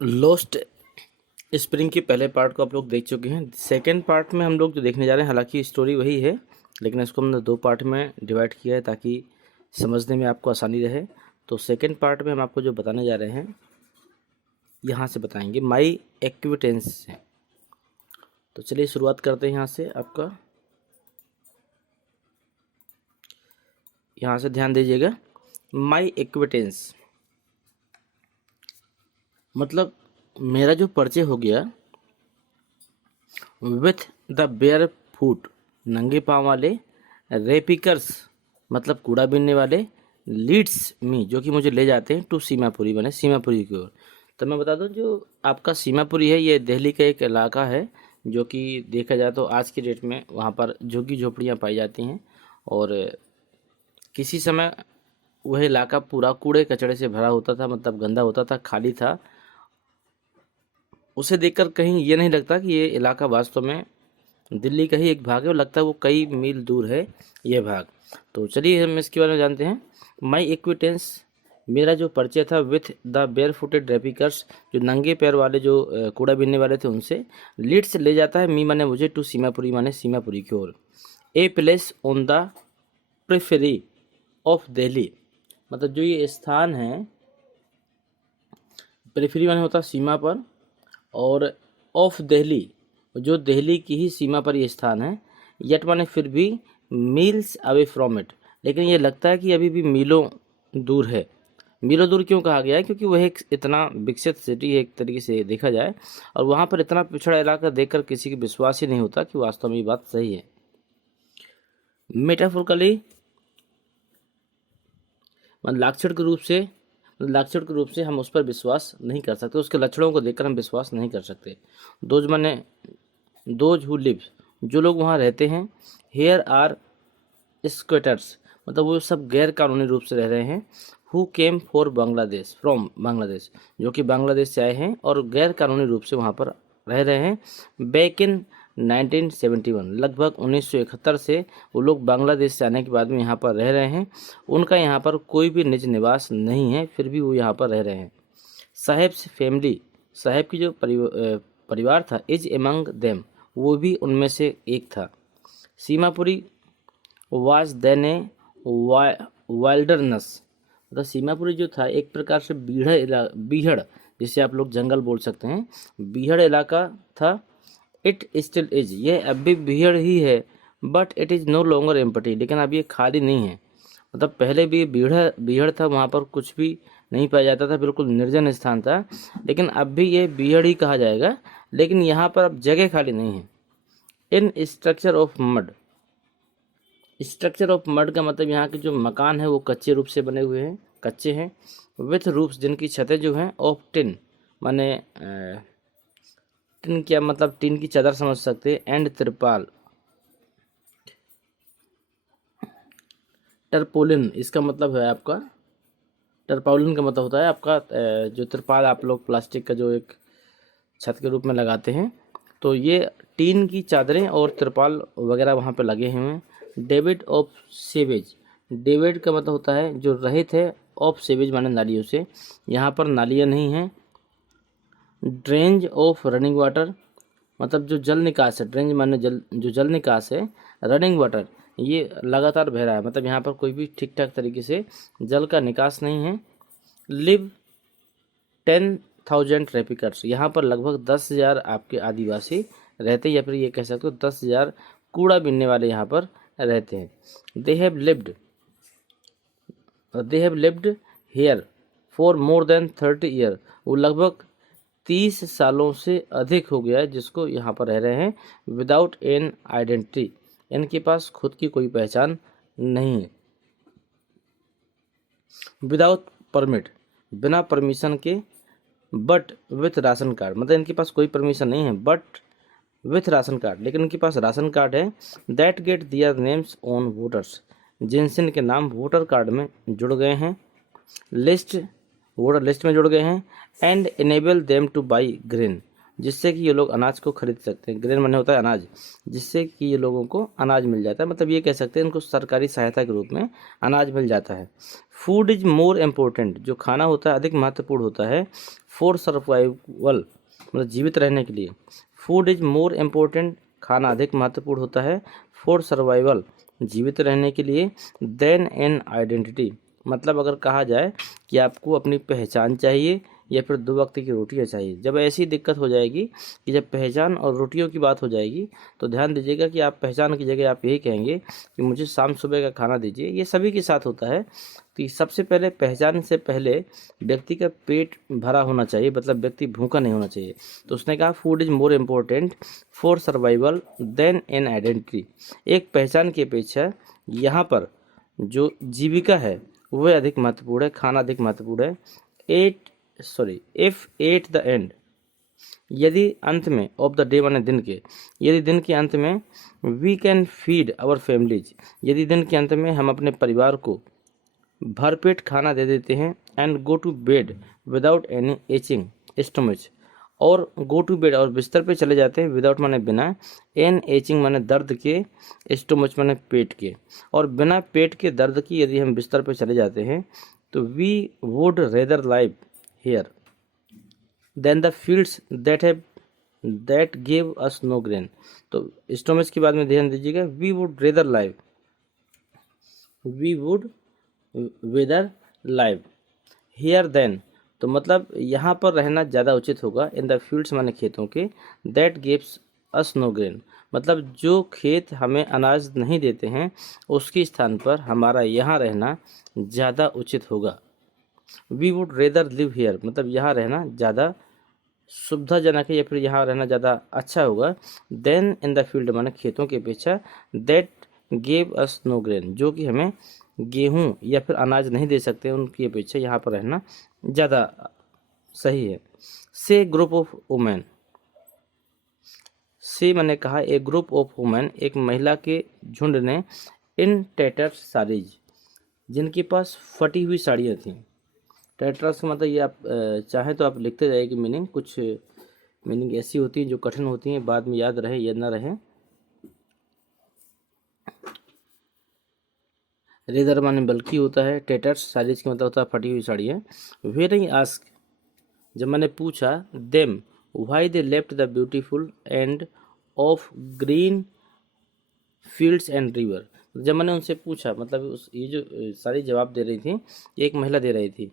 Lost spring के पहले part को आप लोग देख चुके हैं। सेकंड पार्ट में हम लोग जो देखने जा रहे हैं, हालांकि स्टोरी वही है लेकिन इसको हमने दो पार्ट में डिवाइड किया है ताकि समझने में आपको आसानी रहे। तो सेकंड पार्ट में हम आपको जो बताने जा रहे हैं यहाँ से बताएंगे माई एक्विटेंस से। तो चलिए शुरुआत करते हैं यहाँ से। आपका यहाँ से ध्यान दीजिएगा। माई एक्विटेंस मतलब मेरा जो परिचय हो गया विथ द बेयर फूट, नंगे पाँव वाले, रेपिकर्स मतलब कूड़ा बीनने वाले, लीड्स मी जो कि मुझे ले जाते हैं, टू सीमापुरी बने सीमापुरी की ओर। तो मैं बता दूं जो आपका सीमापुरी है ये दिल्ली का एक इलाका है जो कि देखा जाए तो आज की डेट में वहाँ पर झुग्गी झोपड़ियाँ पाई जाती हैं और किसी समय वह इलाका पूरा कूड़े कचड़े से भरा होता था, मतलब गंदा होता था, खाली था। उसे देखकर कहीं ये नहीं लगता कि ये इलाका वास्तव में दिल्ली का ही एक भाग है, और लगता है वो कई मील दूर है ये भाग। तो चलिए हम इसके बारे में जानते हैं। माई एक्विटेंस मेरा जो परिचय था विथ द बेयर फुटेड रेपिकर्स जो नंगे पैर वाले जो कूड़ा बीनने वाले थे उनसे। लीड्स ले जाता है, मी माने मुझे, टू सीमापुरी माने सीमापुरी की ओर। A place on the periphery of Delhi मतलब जो ये स्थान है, प्रिफेरी माने होता सीमा पर, और ऑफ दिल्ली जो दिल्ली की ही सीमा पर ये स्थान है। यट माने फिर भी, मील्स अवे फ्रॉम इट लेकिन ये लगता है कि अभी भी मीलों दूर है। मीलों दूर क्यों कहा गया है? क्योंकि वह एक इतना विकसित सिटी है एक तरीके से देखा जाए, और वहाँ पर इतना पिछड़ा इलाका देखकर किसी को विश्वास ही नहीं होता कि वास्तव में ये बात सही है। मेटाफोरिकली लाक्षणिक रूप से हम उस पर विश्वास नहीं कर सकते, उसके लक्षणों को देखकर हम विश्वास नहीं कर सकते। दोज हु लिव जो लोग वहाँ रहते हैं, हेयर आर स्क्वेटर्स मतलब वो सब गैर कानूनी रूप से रह रहे हैं। Who came for Bangladesh from Bangladesh जो कि बांग्लादेश से आए हैं और गैर कानूनी रूप से वहाँ पर रह रहे हैं। बैक इन 1971 लगभग 1971 से वो लोग बांग्लादेश से आने के बाद में यहाँ पर रह रहे हैं। उनका यहाँ पर कोई भी निज निवास नहीं है, फिर भी वो यहाँ पर रह रहे हैं। साहेब से फैमिली साहेब की जो परिवार था, इज एमंग देम वो भी उनमें से एक था। Seemapuri was then a wilderness मतलब सीमापुरी जो था एक प्रकार से बीहड़ जिसे आप लोग जंगल बोल सकते हैं, बीहड़ इलाका था। इट स्टिल इज यह अब भी बीहड़ ही है, but it is no longer empty लेकिन अब ये खाली नहीं है। मतलब पहले भी बीहड़ था, वहाँ पर कुछ भी नहीं पाया जाता था, बिल्कुल निर्जन स्थान था, लेकिन अब भी ये बीहड़ ही कहा जाएगा, लेकिन यहाँ पर अब जगह खाली नहीं है। इन स्ट्रक्चर ऑफ मड का मतलब यहाँ के जो मकान है वो कच्चे रूप से बने हुए हैं, कच्चे हैं। विथ रूफ्स जिनकी छतें जो हैं ऑफ टिन माने टिन क्या मतलब टिन की चादर समझ सकते हैं। एंड त्रिपाल टरपोलिन इसका मतलब है आपका, टरपालिन का मतलब होता है आपका जो त्रिपाल आप लोग प्लास्टिक का जो एक छत के रूप में लगाते हैं, तो ये टीन की चादरें और त्रिपाल वगैरह वहाँ पे लगे हुए हैं। डेविड ऑफ सेवेज डेविड का मतलब होता है जो रहित है, ऑफ सेवेज माने नालियों से, यहाँ पर नालियाँ नहीं हैं। ड्रेंज ऑफ रनिंग वाटर मतलब जो जल निकास है, ड्रेंज माने जो जल निकास है, रनिंग वाटर ये लगातार बह रहा है, मतलब यहाँ पर कोई भी ठीक ठाक तरीके से जल का निकास नहीं है। लिव 10,000 ट्रैफिकर्स यहाँ पर लगभग 10,000 आपके आदिवासी रहते हैं, या फिर ये कह सकते हो 10,000 कूड़ा बीनने वाले यहाँ पर रहते हैं। They have lived here for more than 30 year वो लगभग 30 सालों से अधिक हो गया है जिसको यहाँ पर रह रहे हैं। विदाउट एन आइडेंटिटी इनके पास खुद की कोई पहचान नहीं है। विदाउट परमिट बिना परमिशन के, बट विथ राशन कार्ड मतलब इनके पास कोई परमिशन नहीं है, बट विथ राशन कार्ड लेकिन इनके पास राशन कार्ड है। That get their names on voters जिनसे इनके नाम वोटर कार्ड में जुड़ गए हैं, वोटर लिस्ट में जुड़ गए हैं। And enable them two by grain जिससे कि ये लोग अनाज को खरीद सकते हैं। ग्रेन माने होता है अनाज, जिससे कि ये लोगों को अनाज मिल जाता है, मतलब ये कह सकते हैं इनको सरकारी सहायता के रूप में अनाज मिल जाता है। फूड इज मोर इम्पोर्टेंट जो खाना होता है अधिक महत्वपूर्ण होता है। फॉर सर्वाइवल मतलब जीवित रहने के लिए। फूड इज मोर इम्पोर्टेंट खाना अधिक महत्वपूर्ण होता है फॉर सर्वाइवल जीवित रहने के लिए देन एन आइडेंटिटी। मतलब अगर कहा जाए कि आपको अपनी पहचान चाहिए या फिर दो वक्त की रोटियां चाहिए, जब ऐसी दिक्कत हो जाएगी कि जब पहचान और रोटियों की बात हो जाएगी तो ध्यान दीजिएगा कि आप पहचान की जगह आप यही कहेंगे कि मुझे शाम सुबह का खाना दीजिए। ये सभी के साथ होता है। तो सबसे पहले पहचान से पहले व्यक्ति का पेट भरा होना चाहिए, मतलब व्यक्ति भूखा नहीं होना चाहिए। तो उसने कहा food is more important for survival than an identity. एक पहचान की अपेक्षा यहाँ पर जो जीविका है वह अधिक महत्वपूर्ण है, खाना अधिक महत्वपूर्ण है। इफ एट द एंड यदि अंत में ऑफ द डे माने दिन के, यदि दिन के अंत में we can feed our families, यदि दिन के अंत में हम अपने परिवार को भरपेट खाना दे देते हैं and go to bed without any aching stomach, और गो टू बेड और बिस्तर पे चले जाते हैं, विदाउट माने बिना, एन एचिंग माने दर्द के, स्टमच माने पेट के, और बिना पेट के दर्द की यदि हम बिस्तर पे चले जाते हैं तो we would rather live here than the fields that give us no grain. तो स्टोमच के बाद में ध्यान दीजिएगा, we would rather live, we would weather live here than, तो मतलब यहाँ पर रहना ज़्यादा उचित होगा। इन द फील्ड्स माने खेतों के, that gives us no grain मतलब जो खेत हमें अनाज नहीं देते हैं उसके स्थान पर हमारा यहाँ रहना ज़्यादा उचित होगा। We would rather live here मतलब यहाँ रहना ज़्यादा सुविधाजनक है या फिर यहाँ रहना ज़्यादा अच्छा होगा। देन इन द फील्ड माने खेतों की अपेक्षा, that gave us no grain जो कि हमें गेहूँ या फिर अनाज नहीं दे सकते उनकी अपेक्षा यहाँ पर रहना ज़्यादा सही है। से ग्रुप ऑफ वुमेन, से मैंने कहा एक ग्रुप ऑफ वुमेन एक महिला के झुंड ने, इन टैटर्ड साड़ीज जिनके पास फटी हुई साड़ियाँ थीं। टैटर्स का मतलब ये आप चाहें तो आप लिखते जाइए कि मीनिंग, कुछ मीनिंग ऐसी होती है जो कठिन होती हैं, बाद में याद रहे या ना रहे। रेदर माने बल्कि होता है, टैटर्स साड़ीज का मतलब होता है फटी हुई साड़ियाँ। वेयर आई आस्क जब मैंने पूछा, them why they left the beautiful end of green fields and river, जब मैंने उनसे पूछा मतलब ये जो साड़ी जवाब दे रही थी, एक महिला दे रही थी,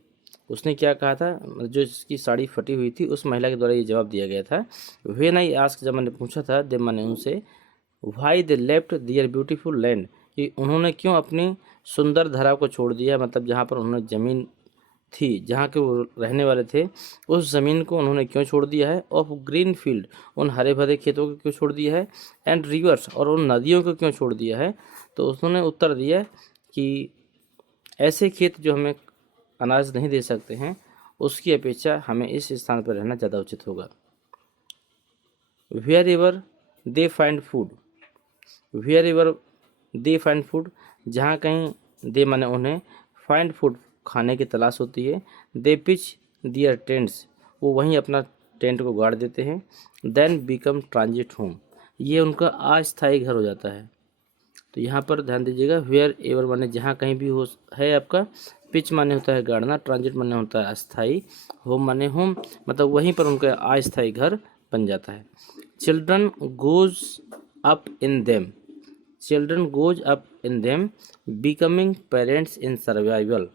उसने क्या कहा था, जो इसकी साड़ी फटी हुई थी उस महिला के द्वारा ये जवाब दिया गया था। व्हेन आई आस्क जब मैंने पूछा था, जब मैंने उनसे, why they left their beautiful land कि उन्होंने क्यों अपनी सुंदर धरा को छोड़ दिया, मतलब जहाँ पर उन्होंने ज़मीन थी जहाँ के वो रहने वाले थे उस ज़मीन को उन्होंने क्यों छोड़ दिया है, ऑफ ग्रीन फील्ड उन हरे भरे खेतों को क्यों छोड़ दिया है, एंड रिवर्स और उन नदियों को क्यों छोड़ दिया है। तो उन्होंने उत्तर दिया कि ऐसे खेत जो हमें अनाज नहीं दे सकते हैं उसकी अपेक्षा हमें इस स्थान पर रहना ज़्यादा उचित होगा। Wherever they find food, wherever they find food जहाँ कहीं दे माने उन्हें, फाइंड फूड खाने की तलाश होती है, दे पिच दियर टेंट्स वो वहीं अपना टेंट को गाड़ देते हैं, देन बिकम ट्रांजिट होम ये उनका अस्थायी घर हो जाता है। तो यहाँ पर ध्यान दीजिएगा, वेयर एवर माने जहाँ कहीं भी हो है आपका, पिच माने होता है गाड़ना, ट्रांजिट माने होता है अस्थाई, होम माने होम मतलब वहीं पर उनका अस्थायी घर बन जाता है। Children goes up in them, children goes up in them becoming parents in survival,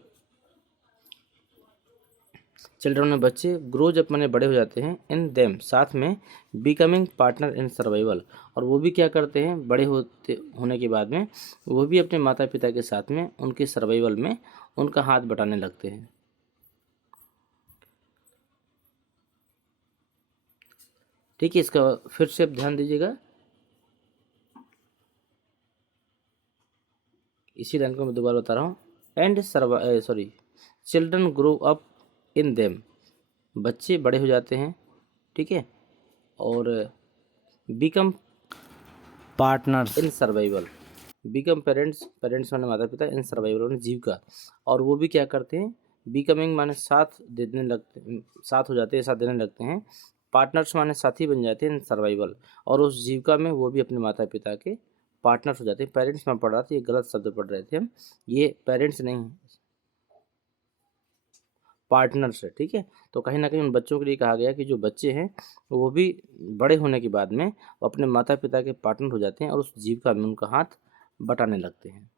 children में बच्चे, ग्रोज अप माने बड़े हो जाते हैं, इन देम साथ में, बिकमिंग पार्टनर इन सर्वाइवल और वो भी क्या करते हैं बड़े होने के बाद में वो भी अपने माता पिता के साथ में उनके सर्वाइवल में उनका हाथ बटाने लगते हैं। ठीक है, इसका फिर से आप ध्यान दीजिएगा, इसी लाइन को मैं दोबारा बता रहा हूँ। And sorry children grow up in them बच्चे बड़े हो जाते हैं, ठीक है, और become partners in survival, become parents, parents माने माता पिता, इन सर्वाइवल माने जीविका, और वो भी क्या करते हैं, बिकमिंग माने साथ देने लगते, साथ हो जाते हैं, साथ देने लगते हैं, पार्टनर्स माने साथी बन जाते हैं इन सर्वाइवल और उस जीविका में वो भी अपने माता पिता के पार्टनर्स हो जाते हैं। पेरेंट्स में पढ़ रहा था, ये गलत शब्द पढ़ रहे थे हम, ये पेरेंट्स नहीं, पार्टनर्स है, ठीक है। तो कहीं ना कहीं उन बच्चों के लिए कहा गया कि जो बच्चे हैं वो भी बड़े होने के बाद में वो अपने माता पिता के पार्टनर हो जाते हैं और उस जीविका में उनका हाथ बटाने लगते हैं।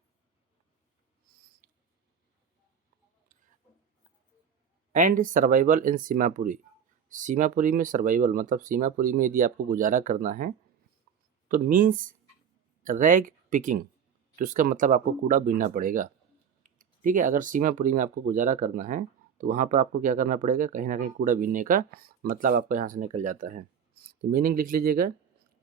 एंड सर्वाइवल इन सीमापुरी, सीमापुरी में सर्वाइवल मतलब सीमापुरी में यदि आपको गुजारा करना है तो मीन्स रैग पिकिंग, तो इसका मतलब आपको कूड़ा बीनना पड़ेगा, ठीक है। अगर सीमापुरी में आपको गुजारा करना है तो वहाँ पर आपको क्या करना पड़ेगा, कहीं ना कहीं कूड़ा बीनने का मतलब आपका यहाँ से निकल जाता है। तो मीनिंग लिख लीजिएगा,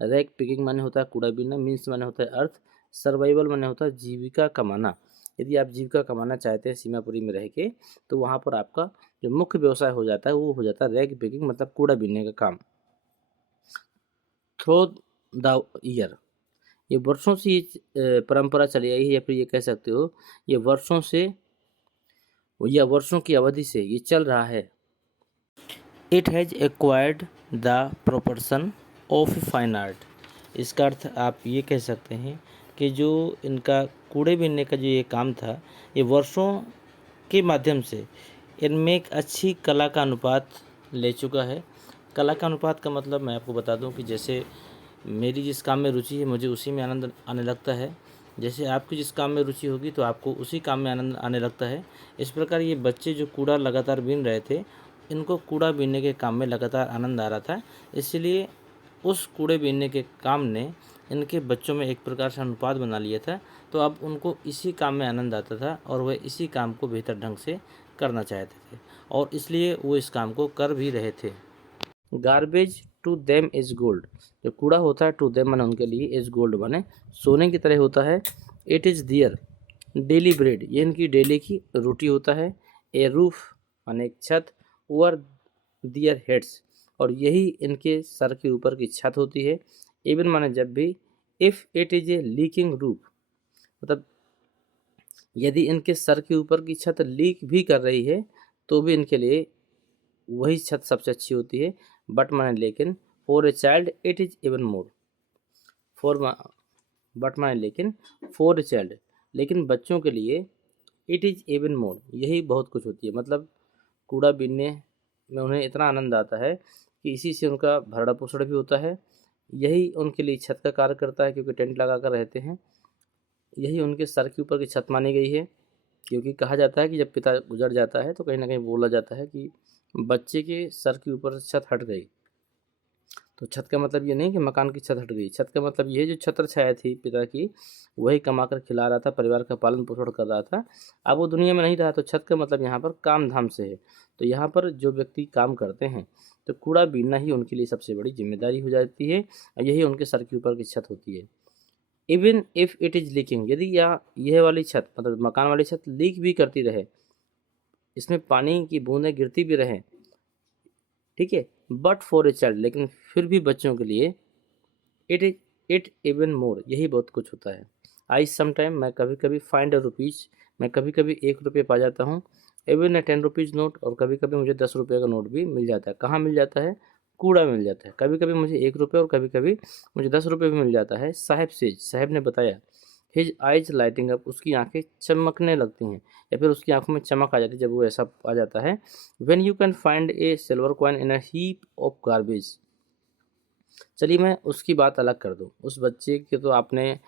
रैग पिकिंग माने होता है कूड़ा बीनना, मीन्स माने होता है अर्थ, सर्वाइवल माने होता है जीविका कमाना। यदि आप जीविका कमाना चाहते हैं सीमापुरी में रह के तो वहाँ पर आपका जो मुख्य व्यवसाय हो जाता है वो हो जाता है रैग पिकिंग मतलब कूड़ा बीनने का काम। थ्रो द ईयर, ये वर्षों से ये परंपरा चली आई है या फिर ये कह सकते हो ये वर्षों से या वर्षों की अवधि से ये चल रहा है। It has acquired the proportion of fine art, इसका अर्थ आप ये कह सकते हैं कि जो इनका कूड़े बीनने का जो ये काम था ये वर्षों के माध्यम से इनमें एक अच्छी कला का अनुपात ले चुका है। कला का अनुपात का मतलब मैं आपको बता दूं कि जैसे मेरी जिस काम में रुचि है मुझे उसी में आनंद आने लगता है, जैसे आपकी जिस काम में रुचि होगी तो आपको उसी काम में आनंद आने लगता है। इस प्रकार ये बच्चे जो कूड़ा लगातार बीन रहे थे इनको कूड़ा बीनने के काम में लगातार आनंद आ रहा था, इसलिए उस कूड़े बीनने के काम ने इनके बच्चों में एक प्रकार से अनुपात बना लिया था। तो अब उनको इसी काम में आनंद आता था और वह इसी काम को बेहतर ढंग से करना चाहते थे और इसलिए वो इस काम को कर भी रहे थे। Garbage to them is gold, जो कूड़ा होता है टू देम माने उनके लिए, इज गोल्ड माने सोने की तरह होता है। It is their daily bread, ये इनकी डेली की रोटी होता है। ए रूफ माने एक छत, ओवर दियर हेड्स, और यही इनके सर के ऊपर की छत होती है। इवन माने जब भी, if it is a leaking roof मतलब यदि इनके सर के ऊपर की छत लीक भी कर रही है तो भी इनके लिए वही छत सबसे अच्छी होती है। बट माने लेकिन, for a child it is even more, but माने लेकिन, फॉर ए चाइल्ड लेकिन बच्चों के लिए, इट इज़ इवन मोर यही बहुत कुछ होती है। मतलब कूड़ा बीनने में उन्हें इतना आनंद आता है कि इसी से उनका भरण पोषण भी होता है, यही उनके लिए छत का कार्य करता है क्योंकि टेंट लगा कर रहते हैं, यही उनके सर के ऊपर की छत मानी गई है। क्योंकि कहा जाता है कि जब पिता गुजर जाता है तो कहीं ना कहीं बोला जाता है कि बच्चे के सर के ऊपर से छत हट गई। तो छत का मतलब ये नहीं कि मकान की छत हट गई, छत का मतलब ये जो छत्र छाया थी पिता की वही कमाकर खिला रहा था, परिवार का पालन पोषण कर रहा था, अब वो दुनिया में नहीं रहा। तो छत का मतलब यहाँ पर काम धाम से है। तो यहाँ पर जो व्यक्ति काम करते हैं तो कूड़ा बीनना ही उनके लिए सबसे बड़ी जिम्मेदारी हो जाती है, यही उनके सर के ऊपर की छत होती है। Even if it is leaking, यदि यह वाली छत मतलब मकान वाली छत लीक भी करती रहे, इसमें पानी की बूंदें गिरती भी रहें, ठीक है, बट फॉर ए चाइल्ड लेकिन फिर भी बच्चों के लिए, इट इवन मोर यही बहुत कुछ होता है। आई समटाइम मैं कभी कभी फाइंड अ रुपीज़, मैं कभी कभी 1 रुपये पा जाता हूँ। इवन ए 10 रुपीज़ नोट, और कभी कभी मुझे 10 रुपये का नोट भी मिल जाता है। कहाँ मिल जाता है, कूड़ा मिल जाता है। कभी कभी मुझे 1 रुपये और कभी कभी मुझे 10 रुपये भी मिल जाता है। साहब से, साहब ने बताया, हिज आइज लाइटिंग अप, उसकी आंखें चमकने लगती हैं या फिर उसकी आंखों में चमक आ जाती है जब वो ऐसा आ जाता है। When you can find A silver coin in a heap of garbage, चलिए मैं उसकी बात अलग कर दूँ। उस बच्चे के तो आपने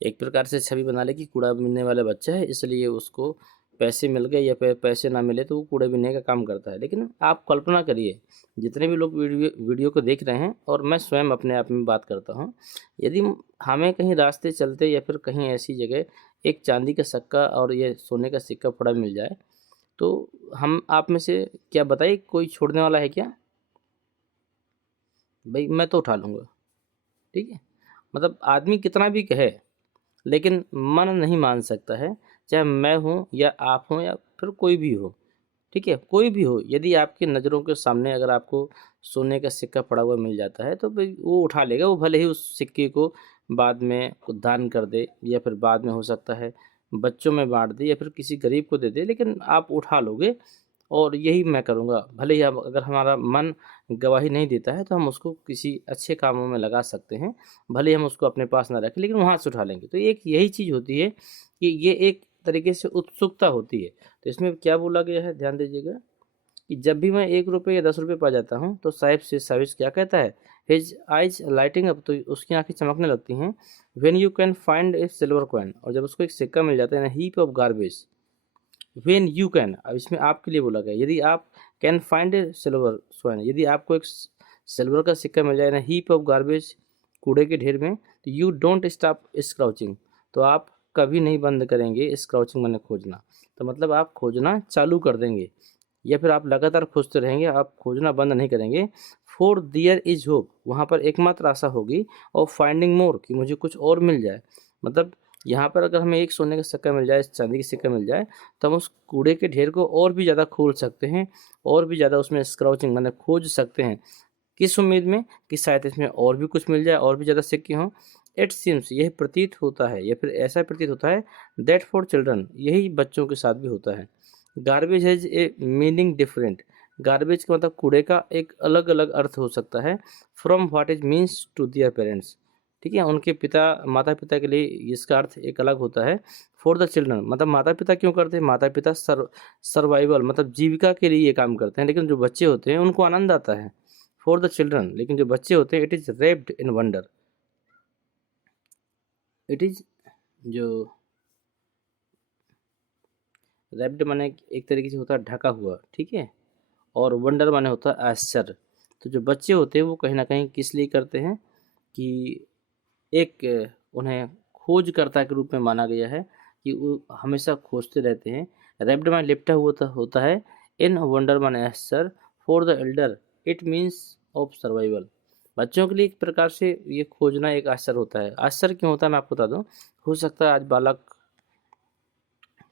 एक प्रकार से छवि बना ली कि कूड़ा बीनने वाला बच्चा है इसलिए उसको पैसे मिल गए या फिर पैसे ना मिले तो वो कूड़ा बीनने का काम करता है। लेकिन आप कल्पना करिए, जितने भी लोग वीडियो को देख रहे हैं और मैं स्वयं अपने आप में बात करता हूँ, यदि हमें कहीं रास्ते चलते या फिर कहीं ऐसी जगह एक चांदी का सिक्का और ये सोने का सिक्का पड़ा मिल जाए तो हम आप में से क्या बताइए कोई छोड़ने वाला है क्या? भाई मैं तो उठा लूँगा, ठीक है। मतलब आदमी कितना भी कहे लेकिन मन नहीं मान सकता है, चाहे मैं हूँ या आप हों या फिर कोई भी हो, ठीक है, कोई भी हो। यदि आपकी नज़रों के सामने अगर आपको सोने का सिक्का पड़ा हुआ मिल जाता है तो भाई वो उठा लेगा। वो भले ही उस सिक्के को बाद में दान कर दे या फिर बाद में हो सकता है बच्चों में बांट दे या फिर किसी गरीब को दे दे, लेकिन आप उठा लोगे। और यही मैं करूँगा। भले ही अगर हमारा मन गवाही नहीं देता है तो हम उसको किसी अच्छे कामों में लगा सकते हैं, भले ही हम उसको अपने पास ना रखें लेकिन वहाँ से उठा लेंगे। तो एक यही चीज़ होती है कि ये एक तरीके से उत्सुकता होती है। तो इसमें क्या बोला गया है ध्यान दीजिएगा, कि जब भी मैं 1 रुपये या 10 रुपये पा जाता हूँ तो साहिब से साविश क्या कहता है, हिज आइज लाइटिंग अप, तो उसकी आंखें चमकने लगती हैं। When you can find A silver coin, और जब उसको एक सिक्का मिल जाता है, ना heap of garbage. When you can, अब इसमें आपके लिए बोला गया, यदि आप can find A silver coin, यदि आपको एक सिल्वर का सिक्का मिल जाए ना हीप ऑफ गार्बेज, कूड़े के ढेर में, तो यू डोंट स्टॉप स्क्राउचिंग, तो आप कभी नहीं बंद करेंगे स्क्राउचिंग मैंने खोजना, तो मतलब आप खोजना चालू कर देंगे या फिर आप लगातार खोजते रहेंगे, आप खोजना बंद नहीं करेंगे। फॉर देयर इज होप, वहाँ पर एकमात्र आशा होगी, और फाइंडिंग मोर, कि मुझे कुछ और मिल जाए। मतलब यहाँ पर अगर हमें एक सोने का सिक्का मिल जाए, चांदी का सिक्का मिल जाए, तो हम उस कूड़े के ढेर को और भी ज़्यादा खोल सकते हैं, और भी ज़्यादा उसमें स्क्राउचिंग मैंने खोज सकते हैं। किस उम्मीद में कि शायद इसमें और भी कुछ मिल जाए, और भी ज़्यादा सिक्के हों। इट सीम्स, यह प्रतीत होता है या फिर ऐसा प्रतीत होता है, दैट फॉर चिल्ड्रन, यही बच्चों के साथ भी होता है। Garbage has a meaning different, garbage का मतलब कूड़े का एक अलग अलग अर्थ हो सकता है, from what is means to their parents, ठीक है, उनके पिता माता पिता के लिए इसका अर्थ एक अलग होता है। फॉर द चिल्ड्रन, मतलब माता पिता क्यों करते हैं, माता पिता सर्वाइवल मतलब जीविका के लिए ये काम करते हैं, लेकिन जो बच्चे होते हैं उनको आनंद आता है। फॉर द चिल्ड्रन, लेकिन जो बच्चे होते हैं, it is raped in wonder, it is जो रैप्ड माने एक तरीके से होता है ढका हुआ, ठीक है, और वंडर माने होता है आश्चर्य। तो जो बच्चे होते हैं वो कहीं ना कहीं किस लिए करते हैं कि एक उन्हें खोजकर्ता के रूप में माना गया है, कि वो हमेशा खोजते रहते हैं। रैप्ड माने लिपटा हुआ होता है, इन वंडर माने आश्चर्य, for the Elder it means of survival, बच्चों के लिए एक प्रकार से ये खोजना एक आश्चर्य होता है। आश्चर्य क्यों होता है मैं आपको बता दूं। हो सकता है आज बालक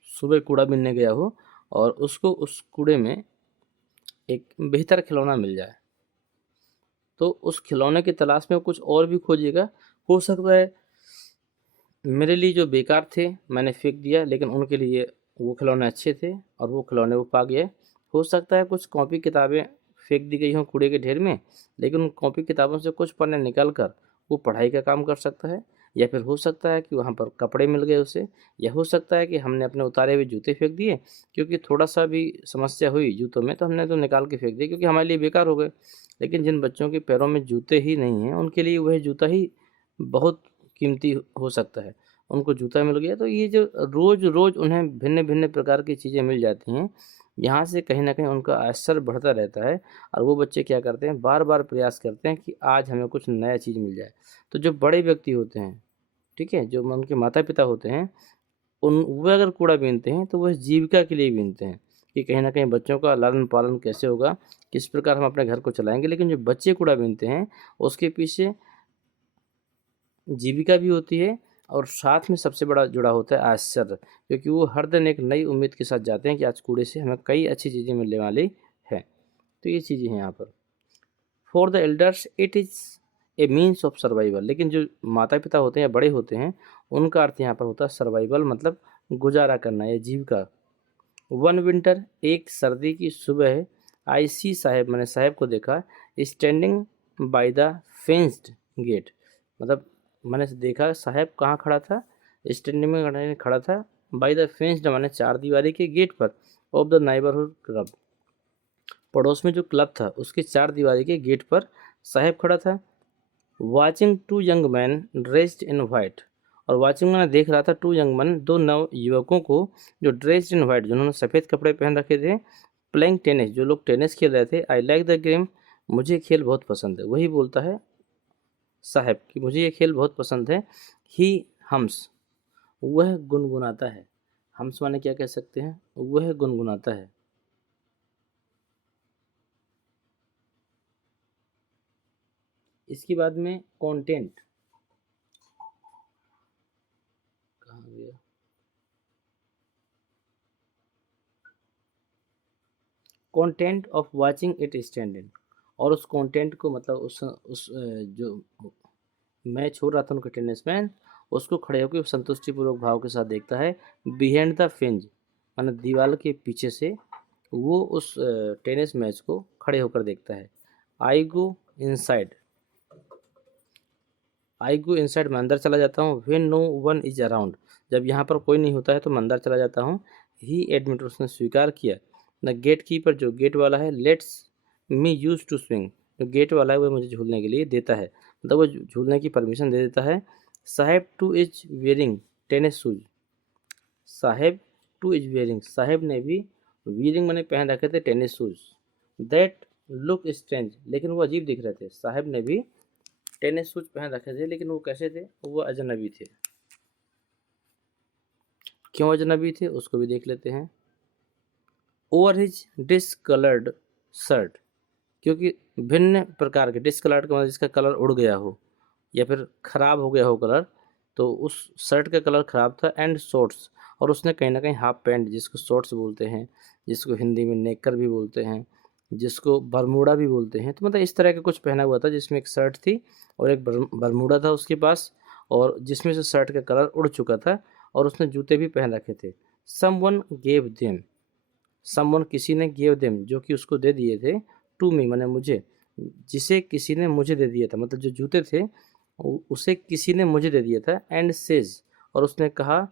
सुबह कूड़ा बीनने गया हो और उसको उस कूड़े में एक बेहतर खिलौना मिल जाए, तो उस खिलौने की तलाश में वो कुछ और भी खोजेगा। हो सकता है मेरे लिए जो बेकार थे मैंने फेंक दिया, लेकिन उनके लिए वो खिलौने अच्छे थे और वो खिलौने वो पा गए। हो सकता है कुछ कॉपी किताबें फेंक दी गई हों कूड़े के ढेर में, लेकिन उन कॉपी किताबों से कुछ पन्ने निकल कर वो पढ़ाई का काम कर सकता है। या फिर हो सकता है कि वहाँ पर कपड़े मिल गए उसे, या हो सकता है कि हमने अपने उतारे हुए जूते फेंक दिए, क्योंकि थोड़ा सा भी समस्या हुई जूतों में तो हमने तो निकाल के फेंक दिए क्योंकि हमारे लिए बेकार हो गए। लेकिन जिन बच्चों के पैरों में जूते ही नहीं हैं उनके लिए वह जूता ही बहुत कीमती हो सकता है। उनको जूता मिल गया, तो ये जो रोज़ रोज़ उन्हें भिन्न भिन्न प्रकार की चीज़ें मिल जाती हैं, यहाँ से कहीं ना कहीं उनका आश्चर्य बढ़ता रहता है, और वो बच्चे क्या करते हैं, बार बार प्रयास करते हैं कि आज हमें कुछ नया चीज़ मिल जाए। तो जो बड़े व्यक्ति होते हैं, ठीक है, जो उनके माता पिता होते हैं, वह अगर कूड़ा बीनते हैं तो वह जीविका के लिए बीनते हैं, कि कहीं ना कहीं बच्चों का लालन पालन कैसे होगा, किस प्रकार हम अपने घर को चलाएंगे। लेकिन जो बच्चे कूड़ा बीनते हैं उसके पीछे जीविका भी होती है, और साथ में सबसे बड़ा जुड़ा होता है आश्चर्य, क्योंकि वो हर दिन एक नई उम्मीद के साथ जाते हैं कि आज कूड़े से हमें कई अच्छी चीज़ें मिलने वाली है। तो ये चीज़ें हैं यहाँ पर। For the elders it is a means of survival, लेकिन जो माता पिता होते हैं या बड़े होते हैं उनका अर्थ यहाँ पर होता है सर्वाइवल, मतलब गुजारा करना या जीविका। वन विंटर, एक सर्दी की सुबह, आई सी साहेब, मैंने साहेब को देखा, standing by the fenced gate, मतलब मैंने देखा साहेब कहाँ खड़ा था, स्टैंडिंग में खड़ा था, बाय द फेंस्ड माने चार दीवारी के गेट पर, ऑफ द नाइबरहुड क्लब, पड़ोस में जो क्लब था उसके चार दीवारी के गेट पर साहेब खड़ा था। Watching two young man dressed in white, और वाचिंग मैंने देख रहा था टू यंग मैन, दो नव युवकों को, जो ड्रेस्ड इन वाइट, जिन्होंने सफ़ेद कपड़े पहन रखे थे, प्लेइंग टेनिस, जो लोग टेनिस खेल रहे थे। आई लाइक द गेम, मुझे खेल बहुत पसंद है, वही बोलता है साहब कि मुझे ये खेल बहुत पसंद है। ही हम्स, वह गुनगुनाता है, हम्स माने क्या कह सकते हैं, वह गुनगुनाता है। इसके बाद में कंटेंट कहाँ गया, content of watching it standing, और उस कंटेंट को मतलब उस जो मैच हो रहा था उनका टेनिस मैन, उसको खड़े होकर संतुष्टिपूर्वक भाव के साथ देखता है। बिहाइंड द फिंज माने दीवार के पीछे से वो उस टेनिस मैच को खड़े होकर देखता है। आई गो इनसाइड, आई गो इनसाइड, मैं अंदर चला जाता हूँ। When no one is around, जब यहाँ पर कोई नहीं होता है तो मैं अंदर चला जाता हूँ। ही एडमिट, उसने स्वीकार किया। द गेट कीपर, जो गेट वाला है, lets me use to swing, जो गेट वाला है वह मुझे झूलने के लिए देता है, मतलब वो झूलने की परमिशन दे देता है। Saheb too is wearing tennis shoes, Saheb too is wearing, Saheb ने भी वेयरिंग मैंने पहन रखे थे tennis shoes, that look strange, लेकिन वो अजीब दिख रहे थे। साहेब ने भी टेनिस शूज पहन रखे थे, लेकिन वो कैसे थे, वो अजनबी थे। क्यों अजनबी थे उसको भी देख लेते हैं। ओवर हिज डिसकलर्ड शर्ट, क्योंकि भिन्न प्रकार के, डिसकलर्ड का मतलब जिसका कलर उड़ गया हो या फिर खराब हो गया हो कलर, तो उस शर्ट का कलर खराब था। एंड शॉर्ट्स, और उसने कहीं ना कहीं हाफ पैंट, जिसको शॉर्ट्स बोलते हैं, जिसको हिंदी में नेकर भी बोलते हैं, जिसको बरमूडा भी बोलते हैं, तो मतलब इस तरह का कुछ पहना हुआ था जिसमें एक शर्ट थी और एक बरमूडा था उसके पास, और जिसमें से शर्ट का कलर उड़ चुका था, और उसने जूते भी पहन रखे थे। समवन गेव देम, समवन किसी ने, गेव देम जो कि उसको दे दिए थे, टू मी मैंने मुझे, जिसे किसी ने मुझे दे दिया था, मतलब जो जूते थे उसे किसी ने मुझे दे दिया था। एंड सेज, और उसने कहा,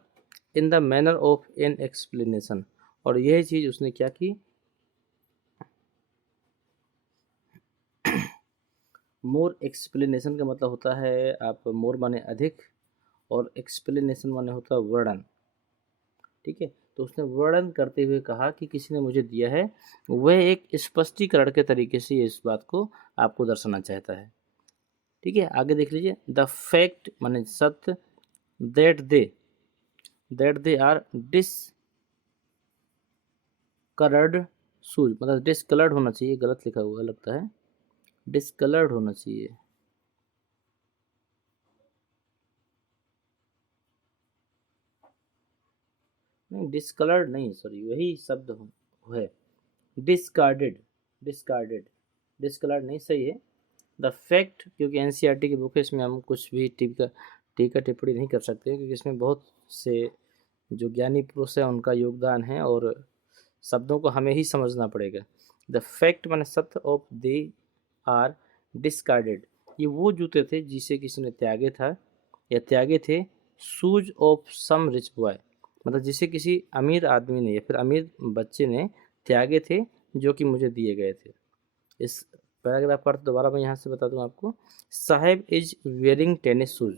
in the manner of an explanation, और यह चीज़ उसने क्या की, मोर एक्सप्लेनेशन का मतलब होता है, आप मोर माने अधिक और एक्सप्लेनेशन माने होता है वर्णन, ठीक है। तो उसने वर्णन करते हुए कहा कि किसी ने मुझे दिया है, वह एक स्पष्टीकरण के तरीके से इस बात को आपको दर्शाना चाहता है, ठीक है। आगे देख लीजिए, द फैक्ट माने सत्य, that they are discoloured shoes, मतलब डिसकलर्ड होना चाहिए, गलत लिखा हुआ लगता है, डिसकलर्ड होना चाहिए, नहीं डिसकलर्ड नहीं, सॉरी वही शब्द है, डिस्कार्डेड, डिस्कार्डेड, डिसकलर्ड नहीं सही है। द फैक्ट, क्योंकि एनसीईआरटी की बुक है, इसमें हम कुछ भी टीका टिप्पणी नहीं कर सकते, क्योंकि इसमें बहुत से जो ज्ञानी पुरुष हैं उनका योगदान है और शब्दों को हमें ही समझना पड़ेगा। द फैक्ट माने सत्य, ऑफ दे आर डिस्कार्डेड, ये वो जूते थे जिसे किसी ने त्यागे था या त्यागे थे। Shoes of some rich boy, मतलब जिसे किसी अमीर आदमी ने या फिर अमीर बच्चे ने त्यागे थे, जो कि मुझे दिए गए थे। इस पैराग्राफ का अर्थ दोबारा मैं यहाँ से बता दूँ आपको। साहेब इज वेयरिंग टेनिस शूज,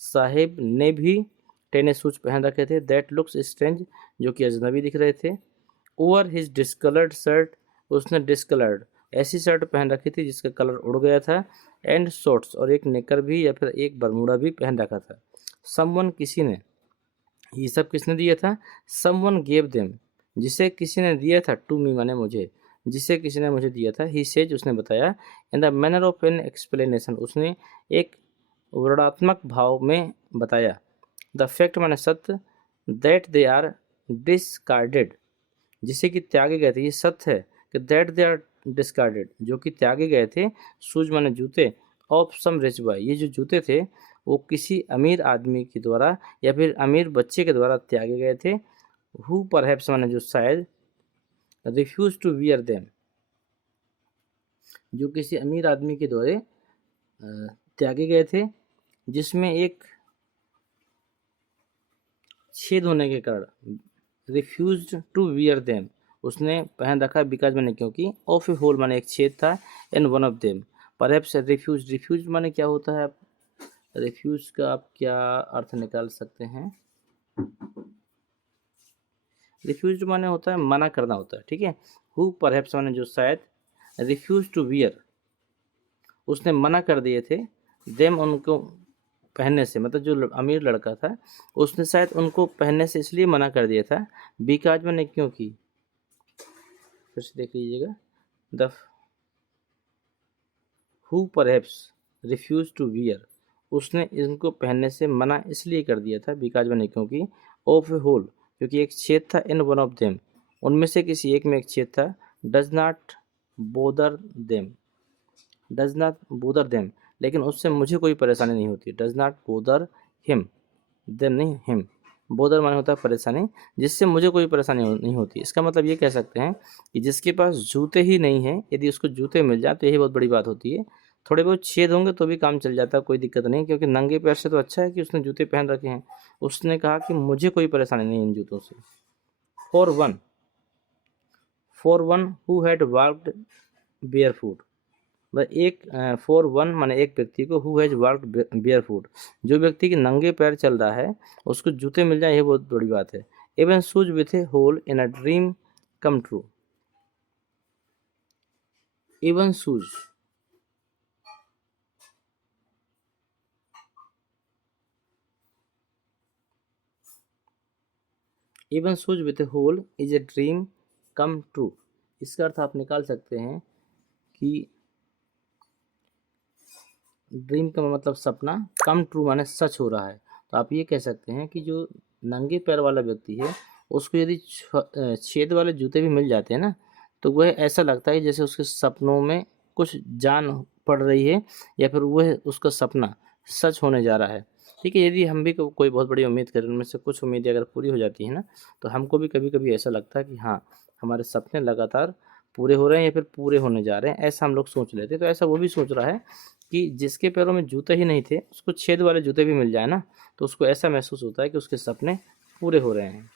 साहेब ने भी टेनिस शूज पहन रखे थे। दैट लुक्स स्ट्रेंज, जो कि अजनबी दिख रहे थे। ओवर हिज डिस्कलर्ड शर्ट, उसने डिस्कलर्ड ऐसी शर्ट पहन रखी थी जिसका कलर उड़ गया था। एंड शॉर्ट्स, और एक नेकर भी या फिर एक बरमूडा भी पहन रखा था। समवन, किसी ने, ये सब किसने दिया था, समवन गेव देम, जिसे किसी ने दिया था, टू मी माने मुझे, जिसे किसी ने मुझे दिया था। ही सेज, उसने बताया। In the manner of an explanation, उसने एक वर्णात्मक भाव में बताया। द फैक्ट माने सत्य, दैट दे आर डिस्कार्डेड, जिसे कि त्यागे गए थे, ये सत्य है कि दैट दे आर डिस्कार्डेड, जो कि त्यागे गए थे। शूज माने जूते, ऑफ सम रिच बॉय, ये जो जूते थे वो किसी अमीर आदमी के द्वारा या फिर अमीर बच्चे के द्वारा त्यागे गए थे। हु परहैप्स माने जो शायद, रिफ्यूज टू वियर देम, जो किसी अमीर आदमी के द्वारा त्यागे गए थे, जिसमें एक छेद होने के कारण, रिफ्यूज टू वियर देम, उसने पहन रखा, बिकॉज मैंने क्योंकि, ऑफ ए होल माने एक छेद था, in one of them, perhaps refuse, refuse माने क्या होता है, रिफ्यूज का आप क्या अर्थ निकाल सकते हैं, रिफ्यूज माने होता है मना करना होता है, ठीक है। हु परहैप्स माने जो शायद, रिफ्यूज टू वियर, उसने मना कर दिए थे, देम उनको पहनने से, मतलब जो अमीर लड़का था उसने शायद उनको पहनने से इसलिए मना कर दिया था, बिकॉज मैंने क्योंकि, फिर से देख लीजिएगा, the who perhaps refuse to wear, उसने इनको पहनने से मना इसलिए कर दिया था, बिकॉज मैंने क्योंकि, ऑफ ए होल, क्योंकि एक छेद था, इन वन ऑफ देम, उनमें से किसी एक में एक छेद था। Does not bother them, does not bother them, लेकिन उससे मुझे कोई परेशानी नहीं होती। Does not bother him, them नहीं हिम, बोदर माने होता है परेशानी, जिससे मुझे कोई परेशानी नहीं होती। इसका मतलब ये कह सकते हैं कि जिसके पास जूते ही नहीं हैं, यदि उसको जूते मिल जाए तो यही बहुत बड़ी बात होती है। थोड़े बहुत छेद होंगे तो भी काम चल जाता है, कोई दिक्कत नहीं, क्योंकि नंगे पैर से तो अच्छा है कि उसने जूते पहन रखे हैं। उसने कहा कि मुझे कोई परेशानी नहीं इन जूतों से। For one who had walked bear foot, एक फॉर वन माने एक व्यक्ति को, who has walked bear foot, जो व्यक्ति के नंगे पैर चल रहा है उसको जूते मिल जाए, ये बहुत बड़ी बात है। Even shoes with a hole in a dream come true, even shoes, even shoes with a hole is a dream come true. इसका अर्थ आप निकाल सकते हैं कि ड्रीम का मतलब सपना, कम ट्रू माने सच हो रहा है। तो आप ये कह सकते हैं कि जो नंगे पैर वाला व्यक्ति है उसको यदि छेद वाले जूते भी मिल जाते हैं ना, तो वह ऐसा लगता है जैसे उसके सपनों में कुछ जान पड़ रही है, या फिर वह उसका सपना सच होने जा रहा है। ठीक है, यदि हम भी कोई बहुत बड़ी उम्मीद करें, उनमें से कुछ उम्मीदें अगर पूरी हो जाती हैं ना, तो हमको भी कभी कभी ऐसा लगता है कि हाँ, हमारे सपने लगातार पूरे हो रहे हैं या फिर पूरे होने जा रहे हैं, ऐसा हम लोग सोच लेते हैं। तो ऐसा वो भी सोच रहा है कि जिसके पैरों में जूते ही नहीं थे उसको छेद वाले जूते भी मिल जाए ना, तो उसको ऐसा महसूस होता है कि उसके सपने पूरे हो रहे हैं।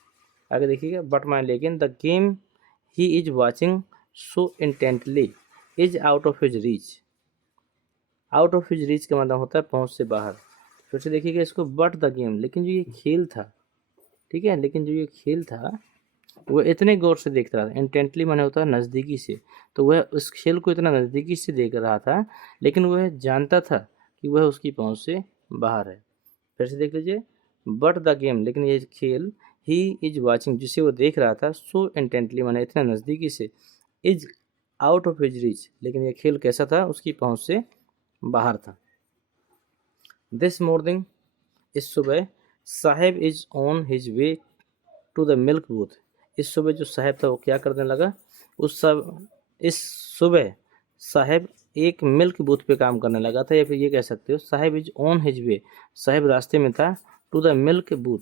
आगे देखिएगा, बट माई लेकिन the game he is watching so intently is out of his reach. Out of his reach का मतलब होता है पहुंच से बाहर। फिर से देखिएगा इसको, बट द गेम, लेकिन जो ये खेल था, ठीक है, लेकिन जो ये खेल था वह इतने गौर से देख रहा था। इंटेंटली माने होता है नज़दीकी से, तो वह उस खेल को इतना नज़दीकी से देख रहा था, लेकिन वह जानता था कि वह उसकी पहुंच से बाहर है। फिर से देख लीजिए, बट द गेम, लेकिन ये खेल, ही इज वॉचिंग, जिसे वो देख रहा था, सो इंटेंटली माने इतना नज़दीकी से, is out of his reach, लेकिन ये खेल कैसा था, उसकी पहुंच से बाहर था। दिस मॉर्निंग, इस सुबह, Saheb is on his way to the milk booth. इस सुबह जो साहब था वो क्या करने लगा, इस सुबह साहब एक मिल्क बूथ पे काम करने लगा था, या फिर ये कह सकते हो साहब इज ऑन हिज वे, साहब रास्ते में था, to the milk booth.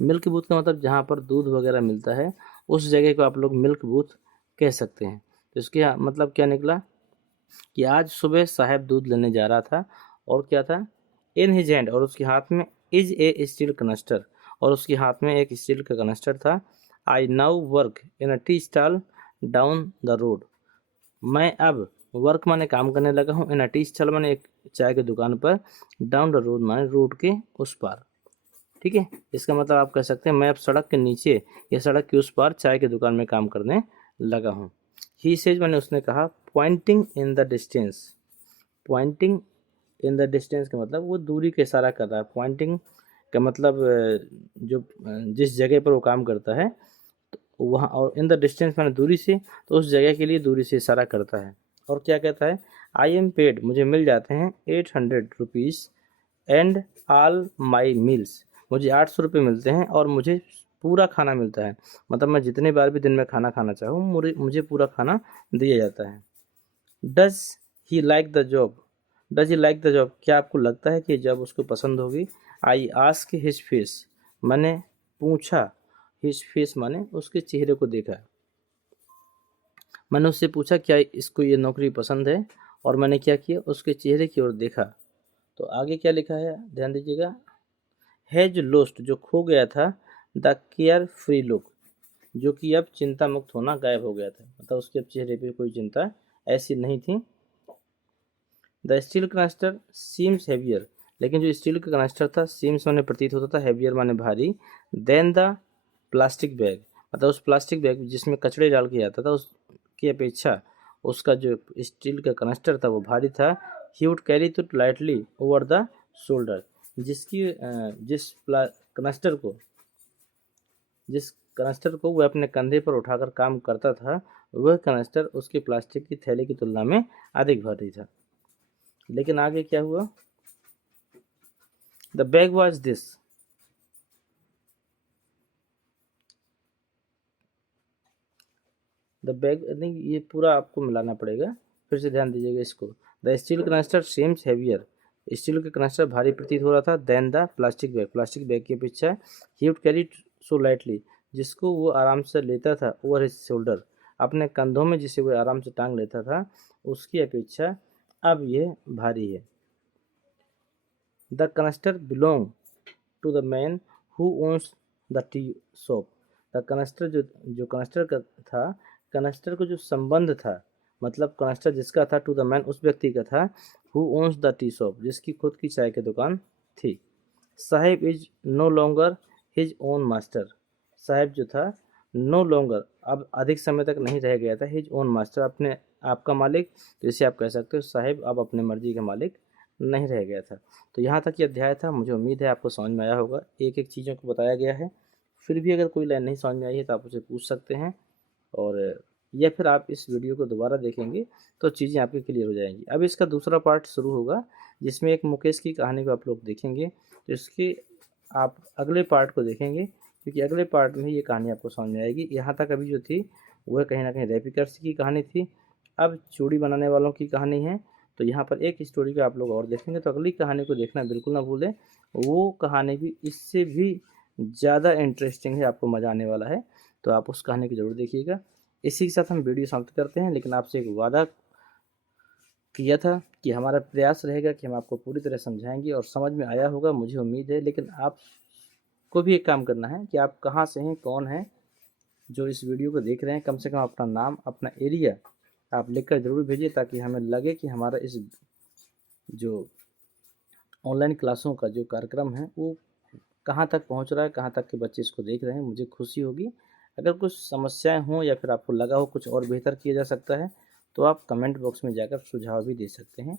Milk booth का मतलब जहाँ पर दूध वगैरह मिलता है, उस जगह को आप लोग मिल्क बूथ कह सकते हैं। तो इसके मतलब क्या निकला कि आज सुबह साहब दूध लेने जा रहा था, और क्या था, इन हिज हैंड, और उसके हाथ में, इज ए स्टील कनस्टर, और उसके हाथ में एक स्टील का कनस्टर था। I now work in a tea stall down the road, मैं अब वर्क माने काम करने लगा हूँ, इन अ टी स्टॉल माने एक चाय की दुकान पर, डाउन द रोड माने रोड के उस पार। ठीक है, इसका मतलब आप कह सकते हैं मैं अब सड़क के नीचे या सड़क के उस पार चाय की दुकान में काम करने लगा हूँ। ही सेज माने उसने कहा, pointing in the distance, pointing in the distance का मतलब वो दूरी का इशारा कर रहा है। पॉइंटिंग का मतलब जिस जगह पर वो काम करता है तो वहाँ, और इन द डिस्टेंस माने दूरी से, तो उस जगह के लिए दूरी से इशारा करता है। और क्या कहता है, आई एम पेड, मुझे मिल जाते हैं 800 rupees and all my meals, मुझे 800 रुपये मिलते हैं और मुझे पूरा खाना मिलता है। मतलब मैं जितने बार भी दिन में खाना खाना चाहूँ मुझे पूरा खाना दिया जाता है। Does he like the job, does he like the job, क्या आपको लगता है कि जॉब उसको पसंद होगी। आई आस्क हिज फेस, मैंने पूछा, हिज फेस माने उसके चेहरे को देखा, मैंने उससे पूछा क्या इसको ये नौकरी पसंद है, और मैंने क्या किया, उसके चेहरे की ओर देखा। तो आगे क्या लिखा है, ध्यान दीजिएगा, हैज लोस्ट, जो खो गया था, द केयर फ्री लुक, जो कि अब चिंता मुक्त होना गायब हो गया था, मतलब उसके अब चेहरे पे कोई चिंता ऐसी नहीं थी। The steel canister seems heavier, लेकिन जो स्टील का कनस्टर था, सीम्स माने प्रतीत होता था, हैवियर माने भारी, देन द प्लास्टिक बैग, मतलब उस प्लास्टिक बैग जिसमें कचड़े डाल के आता था उसकी अपेक्षा उसका जो स्टील का कनस्टर था वो भारी था। He would carry too lightly over the shoulder, जिसकी कनस्टर को जिस कनस्टर को वह अपने कंधे पर उठाकर काम करता था, वह कनस्टर उसकी प्लास्टिक की थैली की तुलना में अधिक भारी था। लेकिन आगे क्या हुआ, the bag was this, the bag, नहीं ये पूरा आपको मिलाना पड़ेगा, फिर से ध्यान दीजिएगा इसको। The steel canister seems heavier, steel का कनस्टर भारी प्रतीत हो रहा था, than the plastic bag, plastic bag की अपेक्षा, he would carry so lightly, जिसको वो आराम से लेता था, ओवर हिज शोल्डर, अपने कंधों में जिसे वो आराम से टांग लेता था, उसकी अपेक्षा अब यह भारी है। The canister belong to the man who owns the tea shop, the canister जो कनस्टर का था, कनस्टर को जो संबंध था, मतलब कनस्टर जिसका था टू द मैन उस व्यक्ति का था, who owns the tea shop जिसकी खुद की चाय की दुकान थी। Sahib is no longer his own master, Sahib जो था नो लॉन्गर अब अधिक समय तक नहीं रह गया था, हिज ओन मास्टर अपने आपका मालिक, तो इसे आप कह सकते हो साहिब अब अपने मर्जी के मालिक नहीं रह गया था। तो यहाँ तक ये अध्याय था, मुझे उम्मीद है आपको समझ में आया होगा, एक एक चीज़ों को बताया गया है। फिर भी अगर कोई लाइन नहीं समझ में आई है तो आप उसे पूछ सकते हैं, और या फिर आप इस वीडियो को दोबारा देखेंगे तो चीज़ें आपकी क्लियर हो जाएंगी। अब इसका दूसरा पार्ट शुरू होगा जिसमें एक मुकेश की कहानी को आप लोग देखेंगे, तो इसके आप अगले पार्ट को देखेंगे क्योंकि अगले पार्ट में ये कहानी आपको समझ में आएगी। यहाँ तक अभी जो थी वह कहीं ना कहीं रेपिकर्स की कहानी थी, अब चूड़ी बनाने वालों की कहानी है। तो यहाँ पर एक स्टोरी को आप लोग और देखेंगे, तो अगली कहानी को देखना बिल्कुल ना भूलें, वो कहानी भी इससे भी ज़्यादा इंटरेस्टिंग है, आपको मज़ा आने वाला है, तो आप उस कहानी को ज़रूर देखिएगा। इसी के साथ हम वीडियो समाप्त करते हैं, लेकिन आपसे एक वादा किया था कि हमारा प्रयास रहेगा कि हम आपको पूरी तरह समझाएंगे और समझ में आया होगा, मुझे उम्मीद है। लेकिन आपको भी एक काम करना है कि आप कहाँ से हैं, कौन हैं जो इस वीडियो को देख रहे हैं, कम से कम अपना नाम, अपना एरिया आप लिखकर ज़रूर भेजिए, ताकि हमें लगे कि हमारा इस जो ऑनलाइन क्लासों का जो कार्यक्रम है वो कहाँ तक पहुँच रहा है, कहाँ तक के बच्चे इसको देख रहे हैं, मुझे खुशी होगी। अगर कुछ समस्याएं हों या फिर आपको लगा हो कुछ और बेहतर किया जा सकता है, तो आप कमेंट बॉक्स में जाकर सुझाव भी दे सकते हैं।